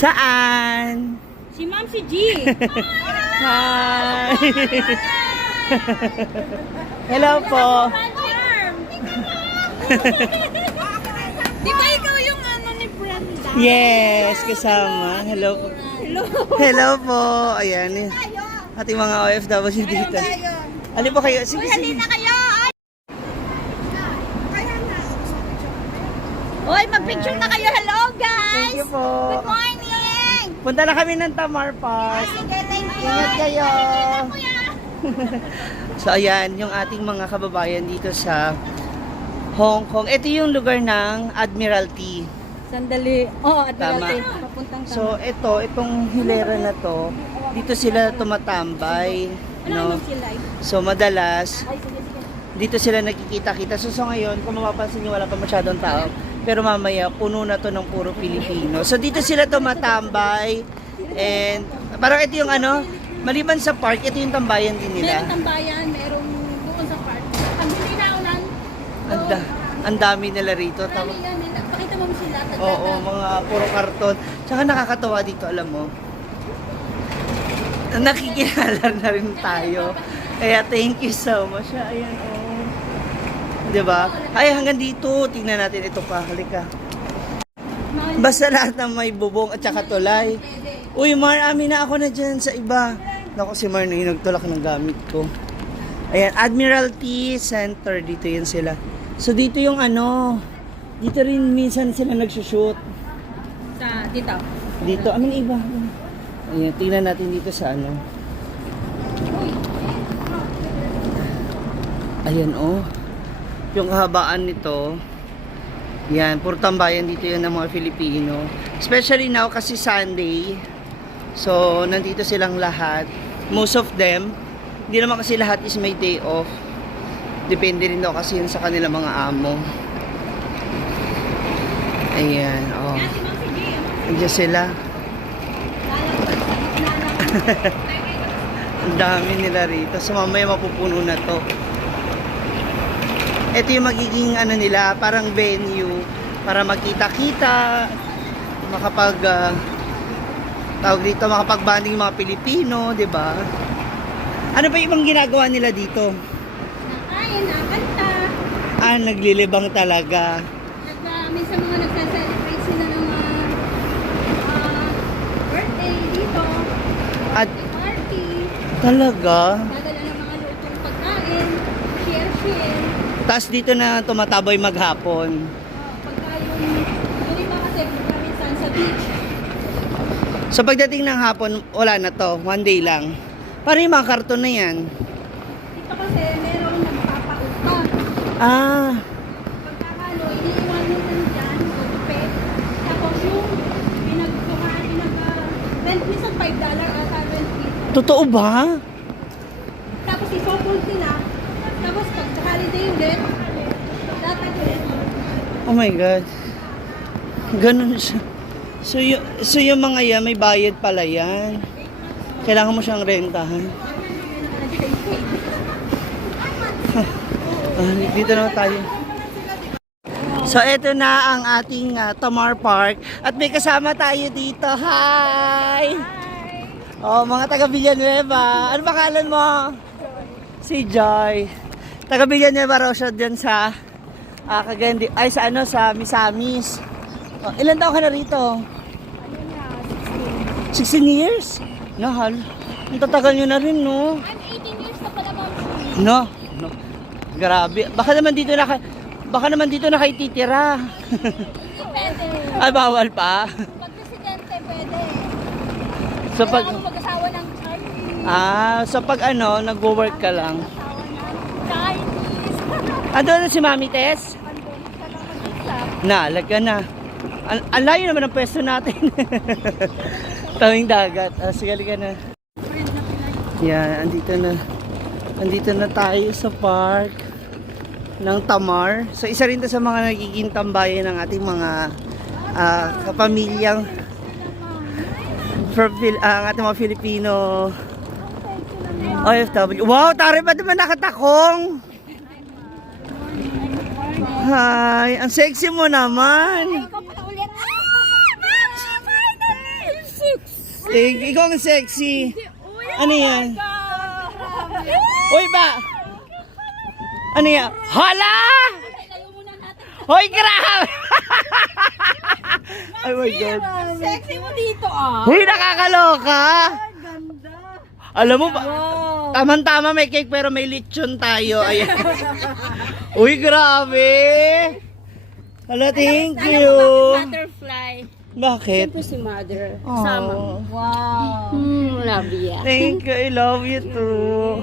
Saan? Si Ma'am si G. Hi! Hello po. Di ba ikaw yung ano ni Brenda? Yes, kasama. Hello po. Hello. Hello po. Ayan. Ating mga OFW dito. Ano po kayo? Sige, sige. kayo. Hoy, magpicture na kayo. Hello, guys. Thank you po. Good morning. Punta na kami ng Tamar Park. Sige, thank you. Ingat kayo. So ayan, yung ating mga kababayan dito sa Hong Kong. Ito yung lugar ng Admiralty. Sandali. Oh, Admiralty. Papuntang So ito, itong hilera na to, dito sila tumatambay. ano No? So madalas, dito sila nakikita-kita. So, so ngayon, kung mapapansin nyo, wala pa masyadong tao. Pero mamaya, puno na to ng puro Pilipino. So dito sila tumatambay. And parang ito yung ano, maliban sa park, ito yung tambayan din nila. Merong tambayan, merong doon sa park. Ang binaunan. Ang, da- ang dami nila rito. Marami yan. eh. Pakita mo sila. tagtata. Oo, mga puro karton. Tsaka nakakatawa dito, alam mo. Nakikilala na rin tayo. Kaya thank you so much. Ayan, oh. 'Di ba? Ay, hanggang dito. Tingnan natin ito pa. Halika. Basta lahat ng may bubong at saka tulay. Uy, Mar, amin na ako na dyan sa iba. Naku, si Mar nagtulak ng gamit ko. Ayan, Admiralty Center. Dito yan sila. So, dito yung ano, dito rin minsan sila nagsushoot. Sa dito. Dito, amin iba. Ayan, tingnan natin dito sa ano. Ayan, oh. Yung kahabaan nito, yan, puro tambayan dito yan ng mga Filipino. Especially now kasi Sunday. So, nandito silang lahat. Most of them. Hindi naman kasi lahat is may day off. Depende rin daw kasi yun sa kanila mga amo. Ayan, oh. Yan, si Ma'am si G. Andiyan sila. Ang dami nila rito. So mamaya mapupuno na to. Ito yung magiging ano nila, parang venue para magkita-kita, makapag ah, tawag dito, makapag-banding mga Pilipino, 'di ba? Ano ba ibang ginagawa nila dito? Nakain, nakanta. Ah, naglilibang talaga. Nag, uh, minsan mga nagsa-celebrate sila ng mga ah, birthday dito. At Party. talaga, Dadala ng mga lutong pagkain. Share, tas dito na tumataboy maghapon. Pagka yung, yung iba kasi minsan sa beach. So pagdating ng hapon, wala na to. One day lang. Parang yung mga karton na yan. Dito kasi merong nagpapautpa. Ah, Pagkakalo, iniiwan mo lang dyan, gupit. Tapos yung pinagkuhaan, pinag, uh, minsan 5 dollar ata rent fee. totoo ba? Tapos isopold nila. Tapos pag holiday ulit, dapat ulit. Oh my God. Ganun siya. So, y- so yung mga yan, may bayad pala yan. Kailangan mo siyang rentahan. Ah, dito na tayo. So, eto na ang ating ah, Tamar Park. At may kasama tayo dito. Hi! Oh, mga taga Villanueva. Ano pangalan mo? Si Joy. Taga Villanueva raw siya dyan sa ah, Cagayan de- ay sa ano sa Misamis. Oh, ilan taon ka na rito? 16 years? Nahal. Ang tatagal nyo na rin, no? I'm 18 years na pala mo. No. no. Grabe. Baka naman dito na Baka naman dito na kayo titira. Pwede. ay, bawal pa. Pag presidente, pwede. So pag Kailangan mag-asawa ng Chinese. Ah, so pag ano, nagwo-work ka lang. Ando na si Mami Tess? Nalag ka na. Ang ang layo naman ang pwesto natin. Tawing dagat. Ah, sige, halika na. Yan, andito na. Andito na tayo sa park ng Tamar. So, isa rin to sa mga nagiging tambayan ng ating mga ah, kapamilyang for Phil- ah, ang ating mga Filipino OFW. Wow, tari pa naman nakatakong. Hi, ang sexy mo naman. You. Ikaw ang sexy. Ano yan? Uy ba? Ano yan? Hala! Hoy, grabe! oh my God. Sexy mo dito ah. Hoy, nakakaloka! Alam mo ba? Tama-tama may cake pero may lechon tayo. Ayan. Uy, grabe! Hala, thank you. Butterfly. Bakit? Ito si mother. Aw. Sama. Wow. Hmm, love ya. Thank you. I love you too.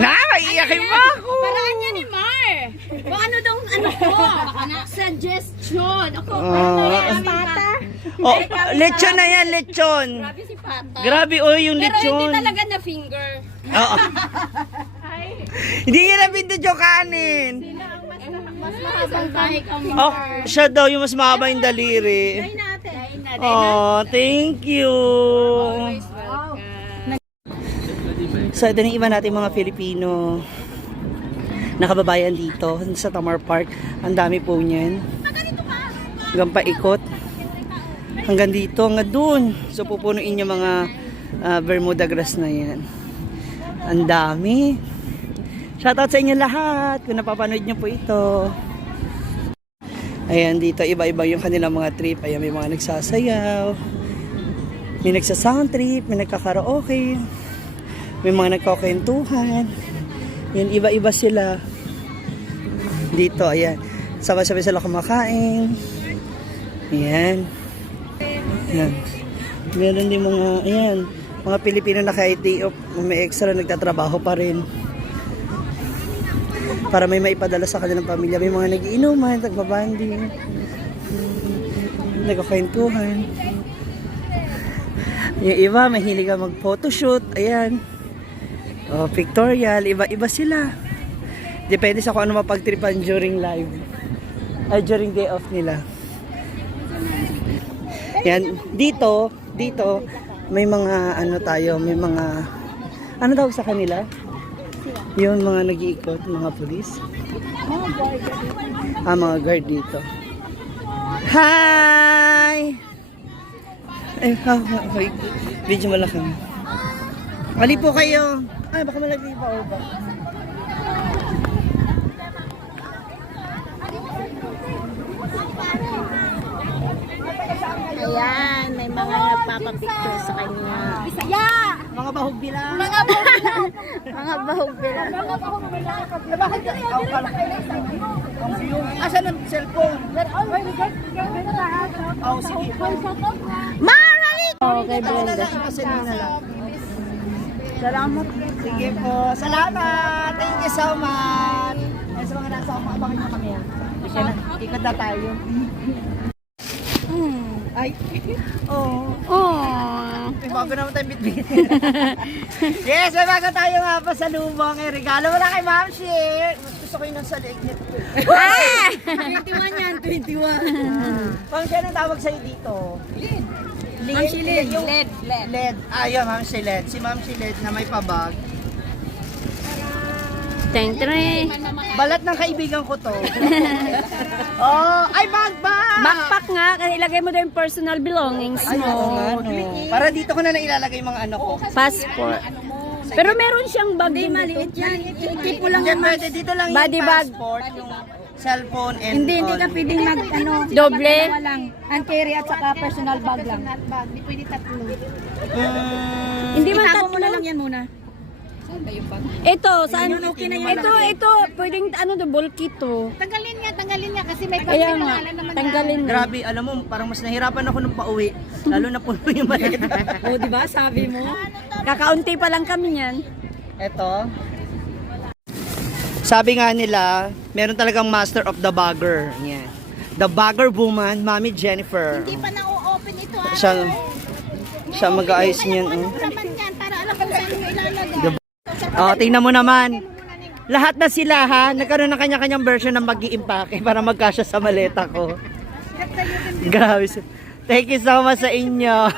Na, maiiyakin mo ako. Paraan niya ni Mar. Kung ano daw ano ko. Baka na suggestion. Ako, ano yan? Pata. Oh, lechon na yan, lechon. Grabe si Pata. Grabe, oh, yung Pero hindi lechon. talaga na finger. Oo. Hindi niya na video kanin. Mas mahabang tayo kang Oh, siya daw yung mas mahaba yung daliri. Oh, thank you. So, ito yung iba natin mga Filipino nakababayan dito sa Tamar Park. Ang dami po niyan. Hanggang paikot. Hanggang dito, hanggang dun. So, pupunuin yung mga ah, Bermuda grass na yan. Ang dami. Shoutout sa inyo lahat kung napapanood niyo po ito. Ayan, dito iba-iba yung kanilang mga trip. Ayan, may mga nagsasayaw. May nagsa-sound trip, may nagkakaraoke. May mga nagkakwentuhan. Yan, iba-iba sila. Dito, ayan. Sabay-sabay sila kumakain. Ayan. Ayan. Meron din mga, ayan, mga Pilipino na kahit day off, may extra nagtatrabaho pa rin. Para may maipadala sa kanilang pamilya. May mga nagiinuman, nagbabanding, nagkakwentuhan. Yung iba, mahilig ka mag-photoshoot. Ayan. O, pictorial. Iba-iba sila. Depende sa kung ano mapagtripan during live. Ay, during day off nila. Yan. Dito, dito, may mga ano tayo, may mga, ano tawag sa kanila? Yung mga nag-iikot, mga pulis. Ah, mga guard dito. Hi! Eh, ha, ha, wait. Video mo lang kami. Mali po kayo. Ay, baka malagay pa o ba? Ayan, may mga nagpapapicture sa kanya. Bisaya! Mga bahog bilang. Mga bahog bilang. Mga bahog bilang. Mga bahog bilang. Bakit ka? Ikaw pala. Asan ang cellphone? Oh, sige. Maralik! Okay, Brenda. Kasi na lang. Salamat. Sige po. Salamat. Thank you so much. Ay, sa mga nasa ako, abangan nyo kami. ah. Kasi na, ikot na tayo. Ay. Oo. Oh. May bago naman tayong bitbit. yes, may bago tayo nga pa sa lumang. Eh, regalo mo na kay Ma'am Shi. Mas gusto ko yung nasa leeg niya. Ah! 21 yan, 21. Ma'am Shi, anong tawag sa'yo dito? Lid. Ma'am Shi, lid. Led, led. Ah, yun, Ma'am Shi LED. Si Ma'am Shi LED na may pabag. Teng, teng. Balat ng kaibigan ko to. oh, ay bag bag! Backpack nga, kasi ilagay mo doon yung personal belongings Ay, oo nga, mo. no. Para dito ko na nailalagay yung mga ano ko. Passport. Pero meron siyang bag din maliit yan. Tipo lang Hindi, pwede dito lang Body yung bag. passport, yung cellphone, and Hindi, hindi all. ka pwedeng mag, ano, Doble? dalawa lang. Hand carry at saka personal bag lang. Hindi pwede tatlo. Mm, Hindi man Itago tatlo. mo na lang yan muna. Ito, saan? Ito, ito, pwedeng ano to, bulky to. Tanggalin niya, tanggalin niya kasi may Kaya nga, tanggalin na. Grabe, alam mo, parang mas nahirapan ako nung pauwi. Lalo na puno yung maleta. O, di ba? Sabi mo. Kakaunti pa lang kami niyan. Ito. Sabi nga nila, meron talagang master of the bagger. Yan. The bagger woman, Mami Jennifer. Hindi pa na-open ito. ah. Siya, siya mag-aayos niyan. oh. Yan para alam kung saan mo ilalagay. Oh, tingnan mo naman. Lahat na sila ha, nagkaroon ng kanya-kanyang version ng mag impake para magkasya sa maleta ko. Grabe. Thank you so much sa inyo.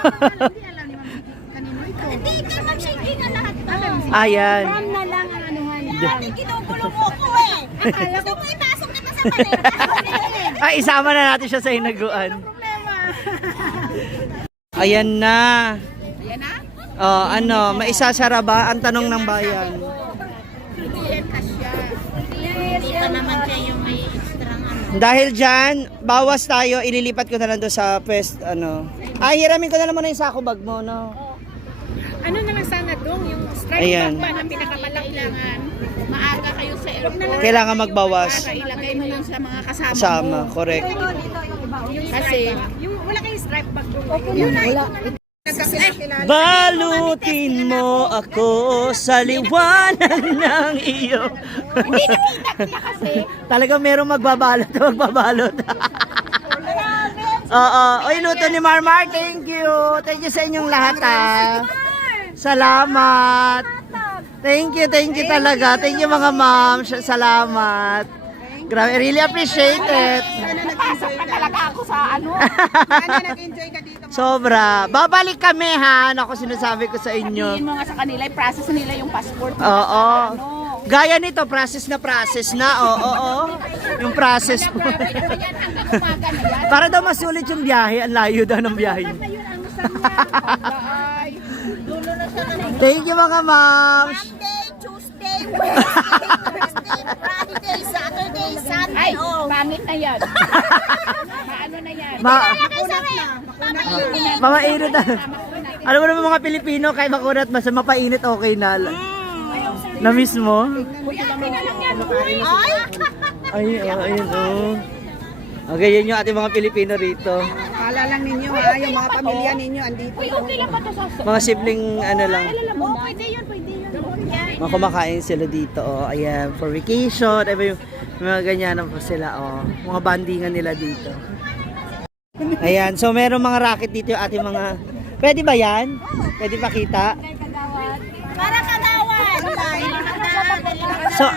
Ayan. Prom na lang ang anuhan. Dati kinukulong mo ko eh. Akala ko na sa maleta. Ay, isama na natin siya sa hinaguan. Ayan na. Yan na? Oh, ano, maisasara ba ang tanong ng bayan? Hindi pa naman siya yung may extra ano. Dahil dyan, bawas tayo, ililipat ko na lang doon sa pwest, ano. Ah, hiramin ko na lang muna yung sako bag mo, no? Ano naman sana dong yung strike Ayan. bag ba na pinakamalaki kailangan maaga kayo sa airport. Kailangan magbawas. Para ilagay mo yun sa mga kasama, Sama, mo. correct. Kasi, yung wala kayong stripe bag doon. Yun na. Balutin mo ako sa liwanag ng iyo. Talagang merong magbabalot, magbabalot. Oo, oy luto ni Marmar, thank you. Thank you sa inyong lahat ah. Salamat. Thank you, thank you talaga. Thank you mga ma'am. Salamat. Grabe, really appreciate it. Napasok pa talaga ako sa ano. Sobra. Babalik kami ha. Ako sinasabi ko sa inyo. Sabihin mo nga sa kanila, i-process nila yung passport. Oo. Ano? Gaya nito, process na process na. Oo, oo. Yung process po. Para daw masulit yung biyahe. Ang layo daw ng biyahe. Thank you mga moms. Monday, Tuesday, Wednesday, Thursday, Friday, Saturday, Sunday. Ay, Oh. pangit na yan. Maano na yan. Ma Mamainit. mamainit na. Alam mo naman mga Pilipino, kahit makunat, basta mapainit, okay na. Na-miss mo? Kuya, akin na lang yan. Uy. Ay! Ay, oh, ayun, oh. Okay, yun yung ating mga Pilipino rito. Kala lang ninyo ha, yung mga pamilya ninyo andito. Uy, okay lang ba ito sa Mga simpleng ano lang. Mo, pwede yun, pwede yun. Mga kumakain sila dito, oh. Ayan, for vacation. Ay, yung mga ganyan po sila, oh. Mga bandingan nila dito. Ayan, so meron mga racket dito yung ating mga... Pwede ba yan? Pwede pakita? Para kagawan. So,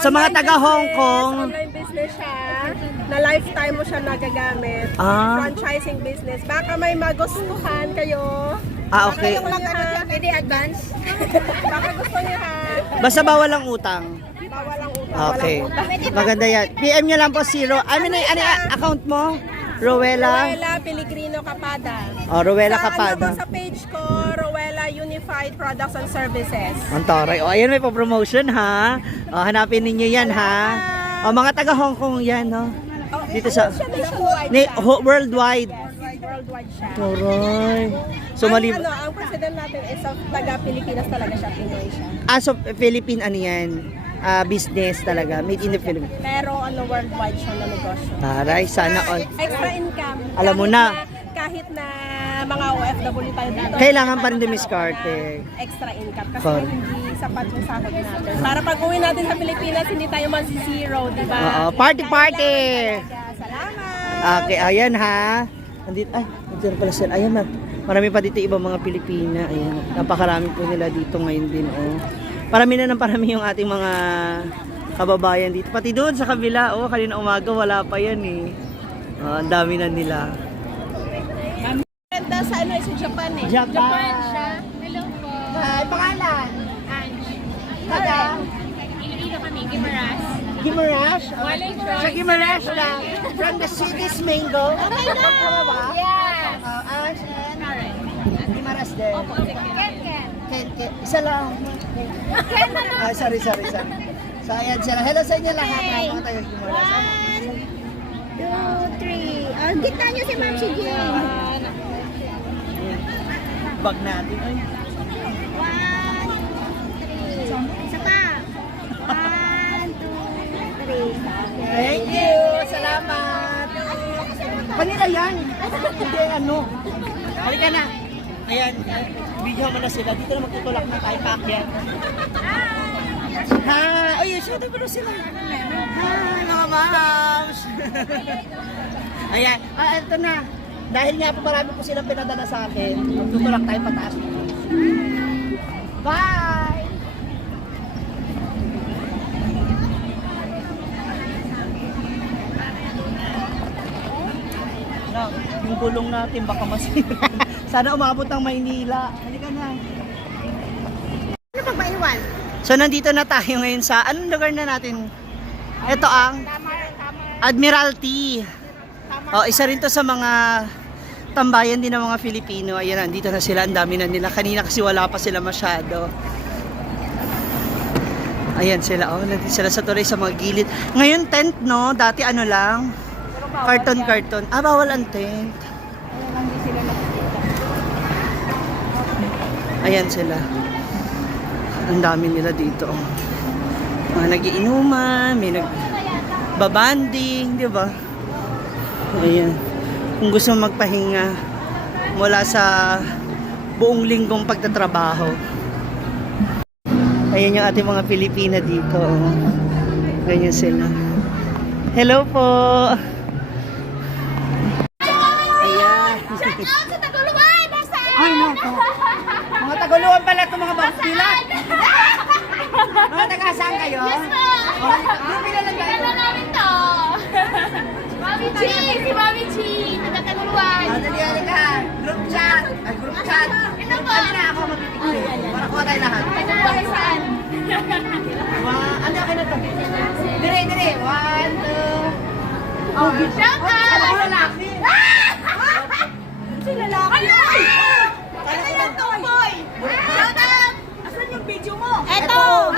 sa mga taga Hong Kong, Online business siya, na lifetime mo siya nagagamit. Ah. Franchising business. Baka may magustuhan kayo. ah, okay. Pwede advance? Baka gusto niyo ha. Basta bawal ang utang. Bawal ang utang. Okay. Maganda yan. PM nyo lang po zero. I mean, ano yung account mo? Rowella? Rowella Pellegrino Capada. Oh, Rowella Sa, Capada. Ano, sa page ko, Rowella Unified Products and Services. Ang taray. O, ayan may pa-promotion ha. O, hanapin ninyo yan ha. O, mga taga Hong Kong yan, no? Dito sa... Siya nationwide Ni, siya. ho- worldwide. Worldwide siya. Taray. So, ang, mali... ano, ang president natin is taga Pilipinas talaga siya, Pinoy siya. Ah, so, Philippine, ano yan? Ah, business talaga. Made in the Philippines. Pero ano, worldwide siya na negosyo. Taray, sana all. Extra income. Alam mo na. Kahit na mga OFW tayo dito. Kailangan pa rin dumiskarte. Extra income. Kasi Correct. hindi sapat yung sahod natin. Para pag uwi natin sa Pilipinas, hindi tayo mag-zero, di ba? Oo, party party! Salamat! Okay, ayan ha. Andito, ay, andito pala sila. Ayan na. Marami pa dito ibang mga Pilipina. Ayan. Napakarami po nila dito ngayon din. Oh. Parami na ng parami yung ating mga kababayan dito. Pati doon sa kabila. Oh, kanina umaga wala pa yan eh. Oh, ang dami na nila. Ganda sa ano, sa Japan eh. Japan. Hello po. Hi, pangalan? Ange. Taga? Iloilo kami, Gimaras. Gimarash? Walay Sa Gimarash lang. From the city's mango. Okay na. Tama ba? Yes. Uh, Ash and Karen. Gimaras din. Ken, Ken. Ken, Ken. Isa lang. Ah, sorry, sorry, sorry. So, ayan sila. Hello sa inyo lahat. ha, Mga tayo. One, two, three. Ah, gitna niyo si Ma'am si Jane. Bag natin. Ay. One, three. Isa pa. One, two, three. Thank you. Salamat. Panira yan. Hindi, ano. Halika na. Ayan. Video mo na sila. Dito na magtutulak na tayo paakyat. Ha! Ay, shout out pero sila. Hi, mga moms. Ayan. Ah, ito na. Dahil nga po marami po silang pinadala sa akin, magtutulak tayo pataas. Bye! Na, yung gulong natin baka masira. Sana umabot ng Maynila. Halika na. Ano pag maiwan? So nandito na tayo ngayon sa anong lugar na natin? Ito ang. Admiralty. Oh, isa rin to sa mga tambayan din ng mga Filipino. Ayan, nandito na sila. Ang dami na nila. Kanina kasi wala pa sila masyado. Ayan sila. Oh, nandito sila sa tuloy sa mga gilid. Ngayon, tent, no? Dati ano lang? Carton-carton. Ah, bawal ang tent. Ayan sila. Ang dami nila dito. Mga nagiinuman, may nagbabanding, di ba? Ayan. Kung gusto magpahinga mula sa buong linggong pagtatrabaho. Ayan yung ating mga Pilipina dito. oh. Ganyan sila. Hello po! Ayan. Shout out sa Taguluan! Basta! Ay, nako. Tagaluan pala itong mga baktilat. Mga taga-saan kayo? Yes po! Kilala namin to! Mami Chi! Si Mami Chi! Taga Taguluan! dali, dali ka. Group chat. Ay, group chat. Ito po! Ano na ako magpipigil? Para kuha tayo lahat. Taguluan saan? Wa- Ano akin na to? Dire, dire. One, two. Oh, Shout out! Ano lalaki? Si lalaki! Ano? Ano yan, Tomboy? Shout out! Asan yung video mo? Eto!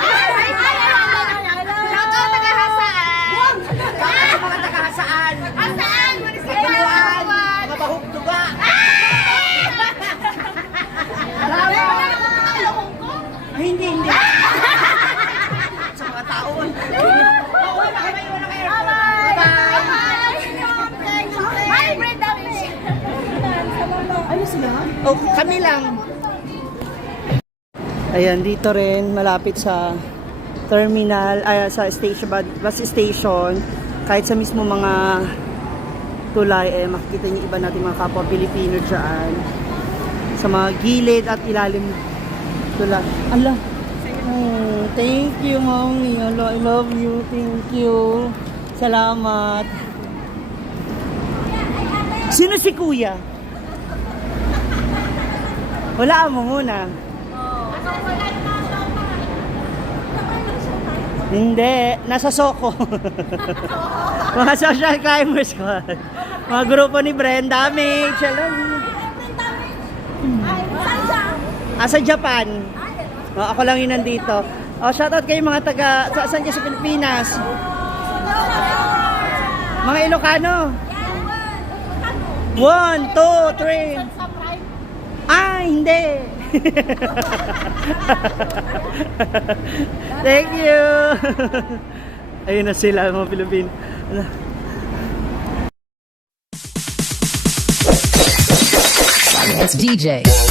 Shout out taga-hasaan! Sa mga taga-hasaan. Hasaan! Munisipyo! Tagaluan. Mga bahugtuga. Ay, hindi, hindi. Sa mga taon. Oo, nakamayo na kayo. Hi, Brenda Michi! Oh, kami lang. Ayan, dito rin, malapit sa terminal, ay, sa station, bus- station, kahit sa mismo mga tulay, eh, makikita niyo iba natin mga kapwa Pilipino dyan. Sa mga gilid at ilalim tulay. Ala, oh, thank you, mommy. I love you. Thank you. Salamat. Sino si kuya? Wala mo muna. Hindi, nasa Soko. Mga social climbers ko. Mga grupo ni Brenda, may alam. Ah, sa Japan. Oh, ako lang yun nandito. Oh, shoutout kayo mga taga, sa, saan kayo sa Pilipinas? Mga Ilocano. One, two, three. Ah, hindi. Thank you. Ayun na sila, mga Pilipino. It's DJ.